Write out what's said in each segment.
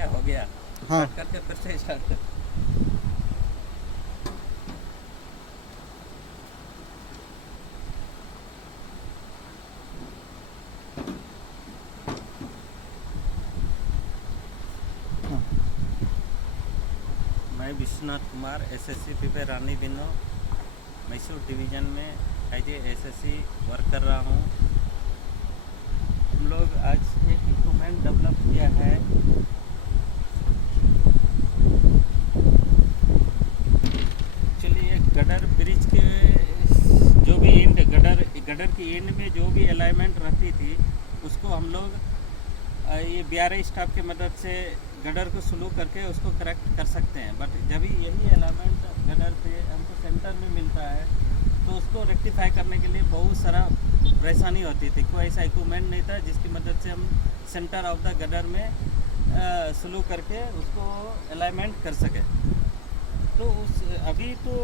क्या हो गया? हाँ कट करके फिर से स्टार्ट कर। हाँ। मैं विश्वनाथ कुमार एसएससी प्रिपेयर रानी दिनों मैसूर डिवीज़न में एज ए एसएससी वर्क कर रहा हूँ। हम लोग आज एक इक्विपमेंट डेवलप किया है। एक्चुअली एक गडर ब्रिज के जो भी एंड गडर की एंड में जो भी अलाइनमेंट रहती थी उसको हम लोग ये BRI स्टाफ की मदद से गडर को स्लो करके उसको करेक्ट कर सकते हैं। बट जब यही अलाइनमेंट गडर पे हमको सेंटर में मिलता है तो उसको रेक्टिफाई करने के लिए बहुत सारा परेशानी होती थी। कोई ऐसा इक्विपमेंट नहीं था जिसकी मदद से हम सेंटर ऑफ द गडर में स्लो करके उसको अलाइनमेंट कर सके। तो अभी तो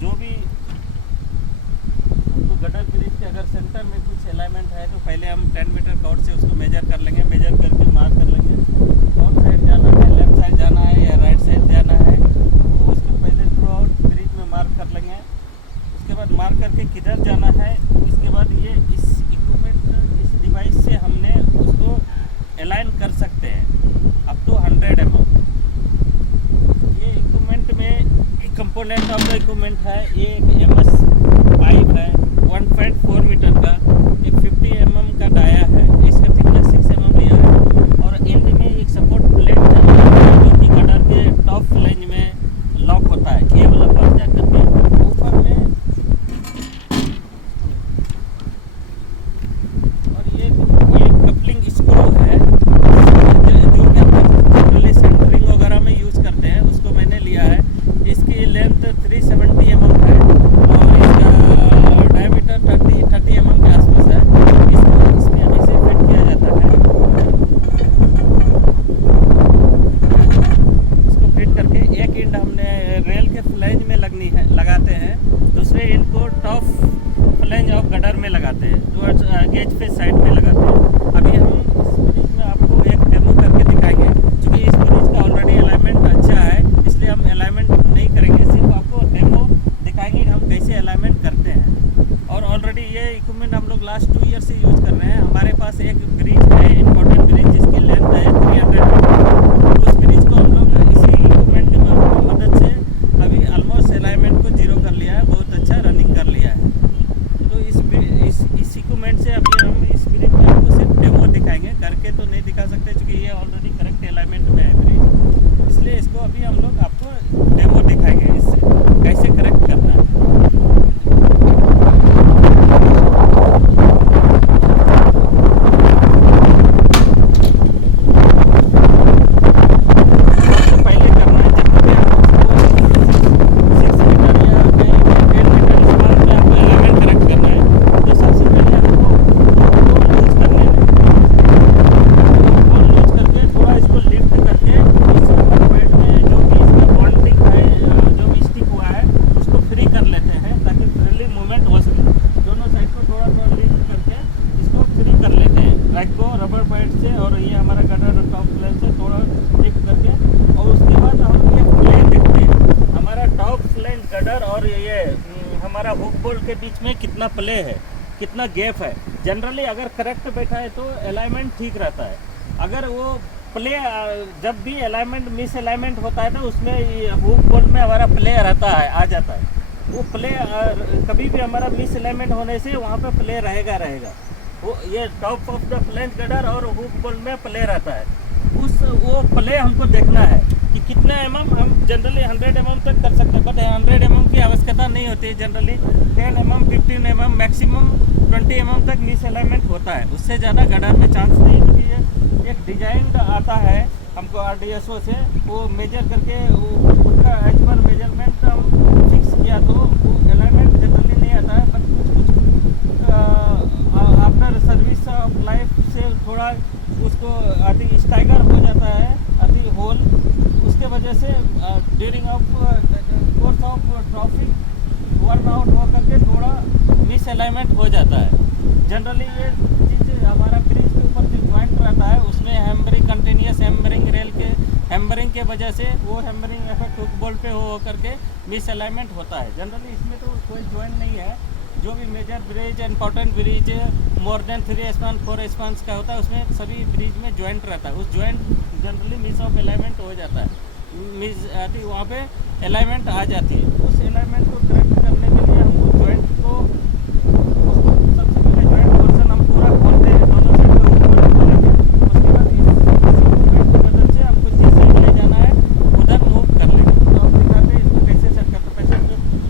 जो भी हमको गडर ब्रिज के अगर सेंटर में कुछ अलाइनमेंट है तो पहले हम 10 मीटर कॉर्ड से उसको मेजर कर लेंगे। मेजर करके मार्क कर लेंगे कौन साइड जाना है, लेफ्ट साइड जाना है या राइट साइड जाना है, तो उसको पहले थ्रू आउट ब्रिज में मार्क कर लेंगे। उसके बाद मार्क करके किधर जाना है, इसके बाद ये इस इक्विपमेंट इस डिवाइस से हमने उसको अलाइन कर सकते हैं अप टू 100 mm। ये इक्विपमेंट में एक कंपोनेंट ऑफ द इक्विपमेंट है। ये एक MS पाइप है 1.4 मीटर का, एक 50 mm का डाया है, इसका थिकनेस 6 mm लिया है और एंड में एक सपोर्ट प्लेट है जो कि गडर के टॉप फ्लैंज में लॉक होता है ये वाला पास जा करके। ऊपर में और ये कपलिंग स्क्रू है जो कि जनरली सेंटरिंग वगैरह में यूज़ करते हैं, उसको मैंने लिया है। इसकी लेंथ 370 mm है और इसका डायमीटर 30 mm के आसपास है। इसको इसमें ऐसे फिट किया जाता है। इसको फिट करके एक एंड हमने रेल के फ्लैंज में लगाते हैं, दूसरे एंड को टॉप फ्लैंज ऑफ गडर में लगाते हैं, जो गेज पे साइड में लगाते हैं। अभी हम इस ब्रिज में आपको एक डेमो करके दिखाएंगे। क्योंकि इस ब्रिज का ऑलरेडी अलाइनमेंट अच्छा है इसलिए हम अलाइनमेंट नहीं करेंगे, सिर्फ आपको डेमो दिखाएंगे कि हम कैसे अलाइनमेंट करते हैं। और ऑलरेडी ये इक्विपमेंट हम लोग लास्ट 2 ईयर से यूज़ कर रहे हैं। हमारे पास एक ब्रिज है इम्पोर्टेंट ब्रिज जिसकी लेंथ है 300 मीटर। उस ब्रिज को हम लोग इसी इक्विपमेंट की मदद से अभी ऑलमोस्ट अलाइनमेंट को 0 कर लिया है, बहुत अच्छा रनिंग कर लिया है। तो इस इक्विपमेंट से अभी हम इस ब्रिज में आपको सिर्फ डेमो दिखाएंगे, करके तो नहीं दिखा सकते क्योंकि ये ऑलरेडी करेक्ट अलाइनमेंट में है ब्रिज, इसलिए इसको अभी हम लोग आपको डेमो दिखाएंगे इससे कैसे करेक्ट करना है। पहले करना है जहाँ पे आपको 6 मीटर या 10 मीटर इस बार में आपको अलाइनमेंट करेक्ट करना है, तो सबसे पहले हमको लूज करना है। लूज करके थोड़ा इसको लिफ्ट करके इस रबर पैड में जो भी इसका बॉन्डिंग है जो भी स्टिक हुआ है उसको फ्री कर लेते हैं ताकि फ्रीली मूवमेंट हो सके। दोनों साइड को थोड़ा थोड़ा लिफ्ट करके इसको फ्री कर लेते हैं रैक को रबर पैड से और ये हमारा गडर टॉप फ्लैंज से थोड़ा लिफ्ट करके। और उसके बाद हम एक प्ले देखते हैं हमारा टॉप फ्लैंज गडर और ये हमारा हुक बोल्ट के बीच में कितना प्ले है, कितना गैप है। जनरली अगर करेक्ट बैठा है तो अलाइनमेंट ठीक रहता है। अगर वो प्ले जब भी अलाइनमेंट मिस अलाइनमेंट होता है तो उसमें हुक बोल्ट में हमारा प्ले रहता है, आ जाता है। वो प्ले कभी भी हमारा मिस अलाइनमेंट होने से वहाँ पे प्ले रहेगा। वो ये top of the flange gutter और हुक बोल्ट में प्ले रहता है। वो प्ले हमको देखना है कि कितने mm हम जनरली 100 mm तक कर सकते हैं, बट 100 mm की आवश्यकता नहीं होती है। Generally 10 mm 15 mm maximum 20 mm तक मिस अलाइनमेंट होता है, उससे ज़्यादा गडर में चांस नहीं। क्योंकि ये एक डिजाइन आता है हमको RDSO से, वो मेजर करके उसका एज पर मेजरमेंट हम फिक्स किया तो वो अलाइनमेंट जनरली नहीं आता है। बट कुछ आफ्टर सर्विस ऑफ लाइफ से थोड़ा उसको अति स्टाइगर हो जाता है, अति होल, उसके वजह से during of course of traffic worn out हो करके थोड़ा मिस अलाइनमेंट हो जाता है। जनरली ये चीज़ हमारा ब्रिज के ऊपर जो जॉइंट रहता है उसमें हैमरिंग कंटिन्यूस हैमरिंग रेल के हैमरिंग के वजह से वो हैमरिंग इफेक्ट हुक बोल्ट पे हो करके मिस अलाइनमेंट होता है। जनरली इसमें तो कोई जॉइंट नहीं है। जो भी major bridge, important bridge, more than 3 span 4 span का होता है, उसमें सभी ब्रिज में जॉइंट रहता है। उस joint generally miss of alignment हो जाता है, मिस आती, वहाँ पे अलाइनमेंट आ जाती है। उस अलाइनमेंट को करेक्ट करने के लिए हम जॉइंट को, सबसे पहले जॉइंट पोर्शन हम पूरा खोलते हैं, दोनों साइड को ऊपर खोलेंगे। उसके बाद इसी मूवमेंट की मदद से हमको जिस साइड ले जाना है उधर मूव कर लेंगे। तो आप दिखाते हैं इसको कैसे सेट करते हैं।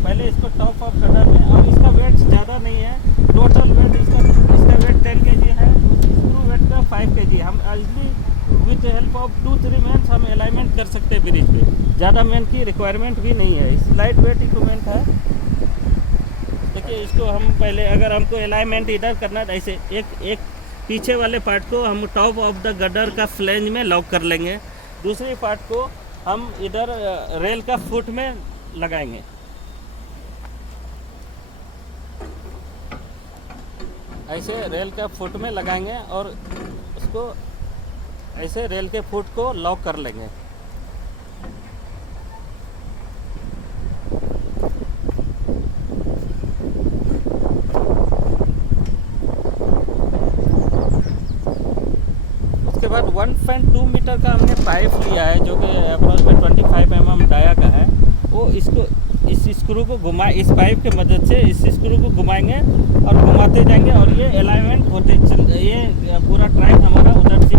पहले इसको टॉप ऑफ कटर में, और इसका वेट ज़्यादा नहीं है, टोटल वेट इसका वेट 10 kg है, स्क्रू वेट का 5 kg। हम easily with help of 2-3 man हम अलाइनमेंट कर सकते हैं ब्रिज पे। ज़्यादा मैन की रिक्वायरमेंट भी नहीं है, इस लाइट वेट इक्विपमेंट है। देखिए इसको हम पहले, अगर हमको अलाइनमेंट इधर करना है, ऐसे एक पीछे वाले पार्ट को हम टॉप ऑफ द गडर का फ्लेंज में लॉक कर लेंगे। दूसरी पार्ट को हम इधर रेल का फुट में लगाएंगे। ऐसे रेल का फुट में लगाएंगे और उसको ऐसे रेल के फुट को लॉक कर लेंगे। उसके बाद 1.2 मीटर का हमने पाइप लिया है, जो कि अप्रॉक्सीमेट 25 mm डाया का है। वो इसको, इस स्क्रू को घुमा, इस पाइप के मदद से इस स्क्रू को घुमाएंगे और घुमाते जाएंगे, और ये अलाइनमेंट होते, ये पूरा ट्रैक हमारा उधर से